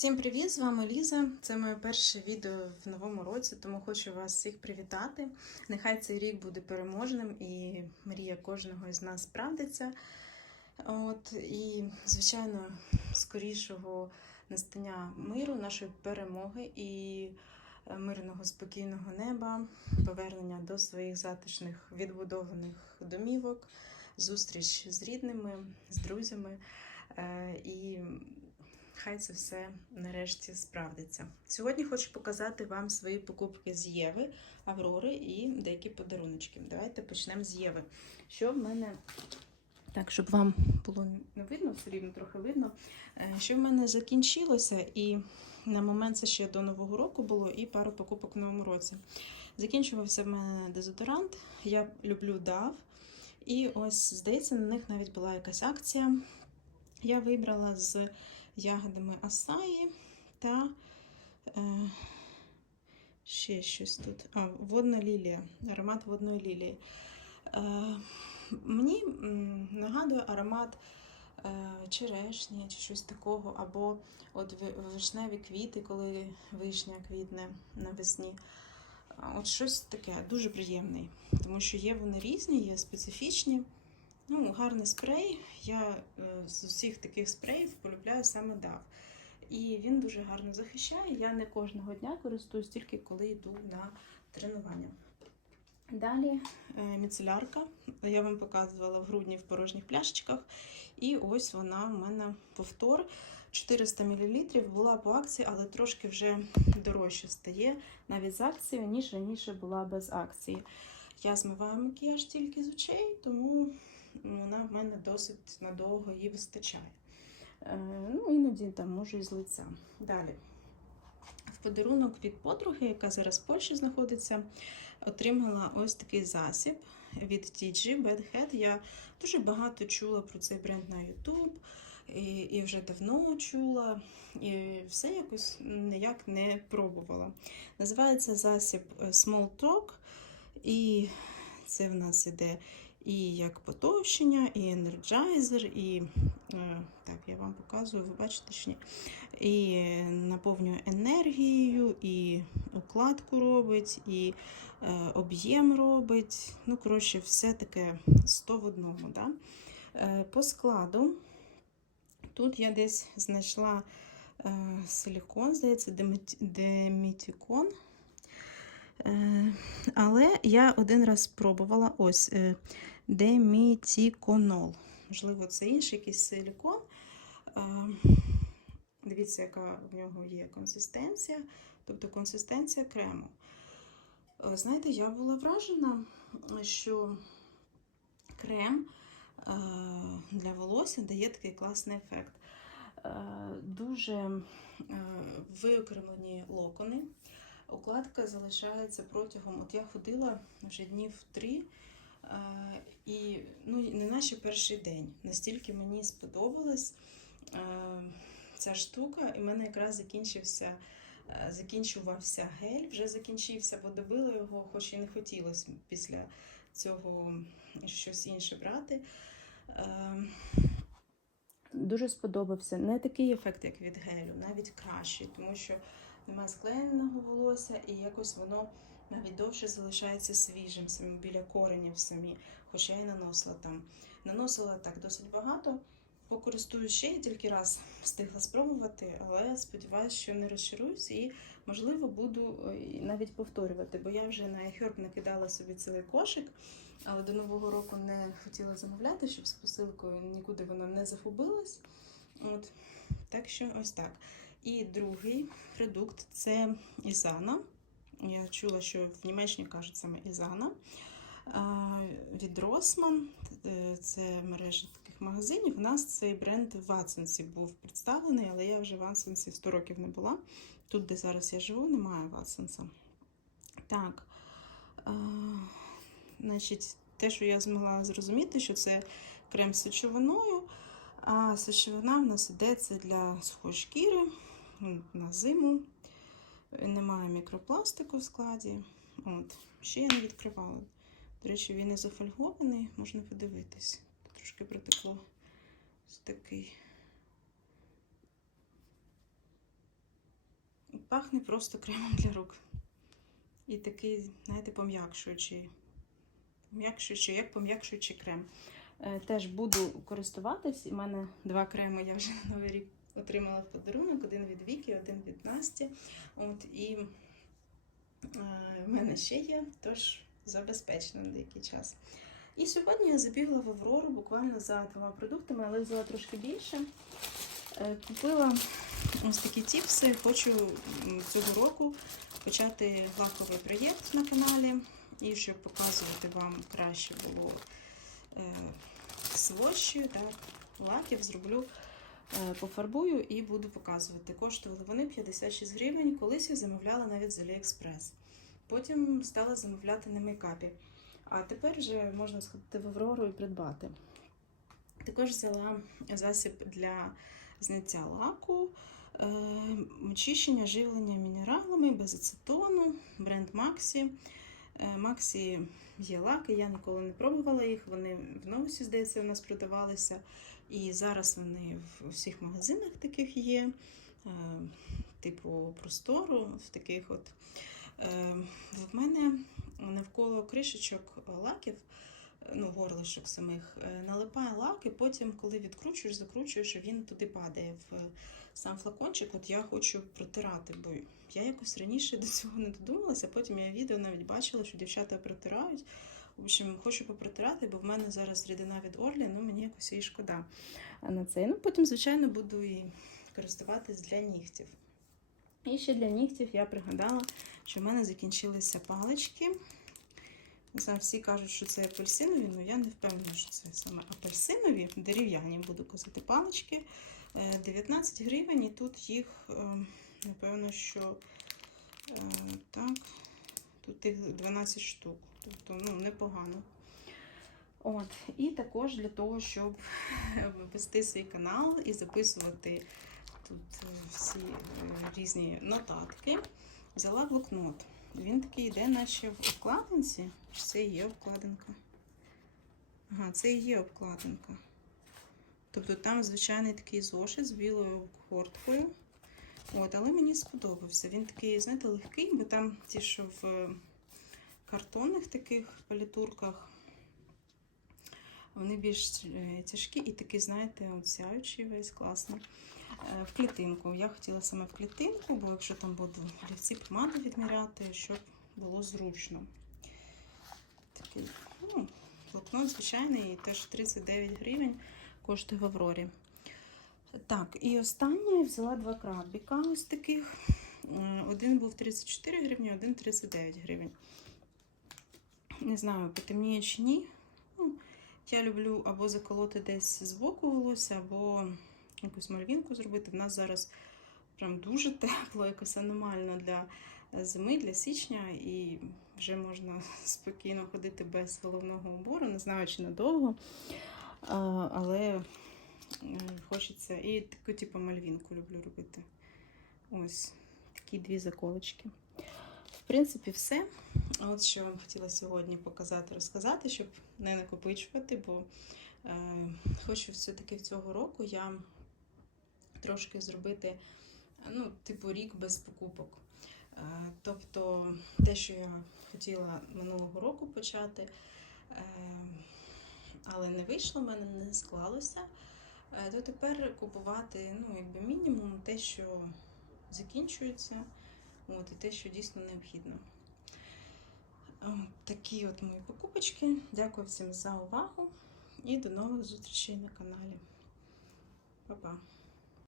Всім привіт! З вами Ліза. Це моє перше відео в новому році, тому хочу вас всіх привітати. Нехай цей рік буде переможним і мрія кожного із нас справдиться. От, і, звичайно, скорішого настання миру, нашої перемоги і е, мирного спокійного неба, повернення до своїх затишних відбудованих домівок, зустріч з рідними, з друзями. Е, І хай це все нарешті справдиться. Сьогодні хочу показати вам свої покупки з Єви, Аврори і деякі подаруночки. Давайте почнемо з Єви. Що в мене. Так, щоб вам було не видно, все рівно трохи видно. Е, Що в мене закінчилося, і на момент це ще до Нового року було, і пару покупок в новому році. Закінчувався в мене дезодорант. Я люблю DAV. І ось, здається, на них навіть була якась акція. Я вибрала з ягодами асаї та е, ще щось тут. А, водна лілія, аромат водної лілії. Е, мені нагадує аромат е, черешні чи щось такого, або от вишневі квіти, коли вишня квітне навесні. От щось таке дуже приємний, тому що є вони різні, є специфічні. Ну, гарний спрей. Я е, з усіх таких спреїв полюбляю саме DAV. І він дуже гарно захищає. Я не кожного дня користуюсь тільки коли йду на тренування. Далі е, міцелярка. Я вам показувала в грудні в порожніх пляшечках. І ось вона в мене повтор. 400 мл була по акції, але трошки вже дорожче стає навіть з акцією, ніж раніше була без акції. Я змиваю макіяж тільки з очей, тому вона в мене досить надовго її вистачає. Е, Ну, іноді там може і з лиця. Далі. В подарунок від подруги, яка зараз в Польщі знаходиться, отримала ось такий засіб від TG Bad Head. Я дуже багато чула про цей бренд на YouTube. І, і вже давно чула, і все якось ніяк не пробувала. Називається засіб е, Small Talk, і це в нас іде і як потовщення, і енерджайзер, і е, так, я вам показую, ви бачите, що ні. І наповнює енергією, і укладку робить, і е, об'єм робить. Ну, коротше, все таке 100 в одному. Да? Е, по складу. Тут я десь знайшла силікон, здається, демітікон. Е, але я один раз спробувала ось е, демітіконол. Можливо, це інший якийсь силікон. Е, дивіться, яка в нього є консистенція, тобто консистенція крему. Знаєте, я була вражена, що крем для волосся дає такий класний ефект. Дуже виокремлені локони. Укладка залишається протягом. От я ходила вже днів три, е, і ну, не наче перший день. Настільки мені сподобалась е, ця штука, і в мене якраз закінчився. е, Закінчувався гель, вже закінчився, бо добила його, хоч і не хотілося після цього щось інше брати. Дуже сподобався. Не такий ефект, як від гелю, навіть кращий, тому що немає склеєного волосся, і якось воно навіть довше залишається свіжим самі біля коренів самі. Хоча я і наносила там. Наносила так досить багато. Покористуюсь ще я тільки раз встигла спробувати, але сподіваюся, що не розчаруюсь і, можливо, буду е, навіть повторювати, бо я вже на iHerb накидала собі цілий кошик, але до Нового року не хотіла замовляти, щоб з посилкою нікуди вона не загубилась. От. Так що ось так. І другий продукт це Ізана. Я чула, що в Німеччині кажуть саме Ізана. Від Росман, Е, це мережа таких магазинів. У нас цей бренд в Ватсонсі був представлений, але я вже в Ватсонсі 100 років не була. Тут, де зараз я живу, немає Ватсонса. Так. А, значить, те, що я змогла зрозуміти, що це крем з сечовиною. А сечовина в нас це для сухої шкіри на зиму. Немає мікропластику в складі. От. Ще я не відкривала. До речі, він не зафольгований, можна подивитись. Тут Трошки протекло. Ось такий. пахне просто кремом для рук. І такий, знаєте, пом'якшуючий. Пом'якшуючий, як пом'якшуючий крем. Е, Теж буду користуватись. У мене два креми я вже на новий рік отримала в подарунок: один від Віки, один від Насті. От, і е, в мене ще є, тож забезпечено на деякий час. І сьогодні я забігла в Аврору буквально за двома продуктами, але взяла трошки більше. Е, Купила ось такі тіпси. Хочу цього року почати лаковий проєкт на каналі. І щоб показувати вам краще було е, свощі, так, лаків зроблю, пофарбую і буду показувати. Коштували вони 56 гривень. Колись я замовляла навіть з AliExpress. Потім стала замовляти на мейкапі. А тепер вже можна сходити в Аврору і придбати. Також взяла засіб для зняття лаку, е, очищення живлення мінералами без ацетону, бренд Maxi. Е, Maxi є лаки, я ніколи не пробувала їх. Вони в новості, здається, у нас продавалися. І зараз вони в усіх магазинах таких є, е, типу простору, в таких от. Е, В мене навколо кришечок лаків, ну, горлишок самих, е, налипає лак, і потім, коли відкручуєш, закручуєш, він туди падає в сам флакончик. От я хочу протирати, бо я якось раніше до цього не додумалася. Потім я відео навіть бачила, що дівчата протирають. В общем, хочу попротирати, бо в мене зараз рідина від Орлі, ну мені якось її шкода на це. Ну, потім, звичайно, буду і користуватись для нігтів. І ще для нігтів я пригадала, що в мене закінчилися палички. Знаю, всі кажуть, що це апельсинові, але я не впевнена, що це саме апельсинові, дерев'яні, буду казати, палички. Е, 19 гривень, і тут їх, е, напевно, що е, так, тут їх 12 штук. Тобто, ну, непогано. От, і також для того, щоб вести свій канал і записувати тут е, всі е, різні нотатки, взяла блокнот. Він такий йде, наче в обкладинці. Чи це є обкладинка? Ага, це і є обкладинка. Тобто там звичайний такий зошит з білою обгорткою. От, але мені сподобався. Він такий, знаєте, легкий, бо там ті, що в картонних таких палітурках, вони більш е, тяжкі і такі, знаєте, сяючий весь класно. Е, В клітинку. Я хотіла саме в клітинку, бо якщо там буду олівці помаду відміряти, щоб було зручно. Такий, ну, блокнот звичайний, теж 39 гривень коштує в Аврорі. Так, і останнє взяла два крабіка ось таких. Е, Один був 34 гривні, один 39 гривень. Не знаю, потемніє чи ні. Ну, я люблю або заколоти десь з боку волосся, або якусь мальвінку зробити. В нас зараз прям дуже тепло, якось аномально для зими, для січня, і вже можна спокійно ходити без головного убору, не знаю, чи надовго. Але е, хочеться. І таку, типу, мальвінку люблю робити. Ось такі дві заколочки. Принципі, все. От що вам хотіла сьогодні показати, розказати, щоб не накопичувати, бо е, хочу все-таки цього року я трошки зробити, ну, типу, рік без покупок. Е, тобто, те, що я хотіла минулого року почати, е, але не вийшло, в мене не склалося, е, то тепер купувати ну, якби мінімум те, що закінчується, от, і те, що дійсно необхідно. Такі от мої покупочки. Дякую всім за увагу і до нових зустрічей на каналі. Па-па!